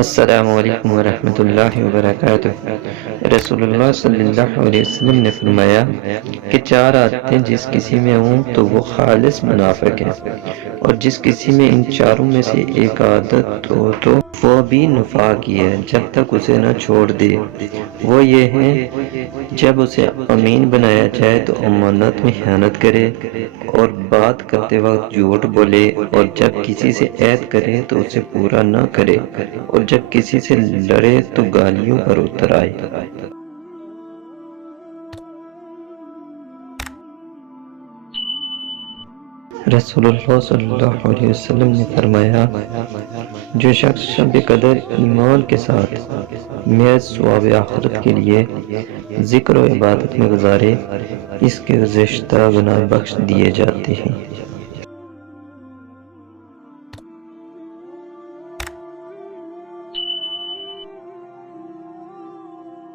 السلام علیکم ورحمۃ اللہ وبرکاتہ۔ رسول اللہ صلی اللہ علیہ وسلم نے فرمایا کہ چار عادتیں جس کسی میں ہوں تو وہ خالص منافق ہے، اور جس کسی میں ان چاروں میں سے ایک عادت ہو تو وہ بھی نفاقی ہے جب تک اسے نہ چھوڑ دے۔ وہ یہ ہے، جب اسے امین بنایا جائے تو امانت میں خیانت کرے اور بات کرتے وقت جھوٹ بولے، اور جب کسی سے عہد کرے تو اسے پورا نہ کرے، اور جب کسی سے لڑے تو گالیوں پر اتر آئے۔ رسول اللہ صلی اللہ علیہ وسلم نے فرمایا، جو شخص شب قدر ایمان کے ساتھ محض ثواب آخرت کے لیے ذکر و عبادت میں گزارے، اس کے گزشتہ گناہ بخش دیے جاتے ہیں۔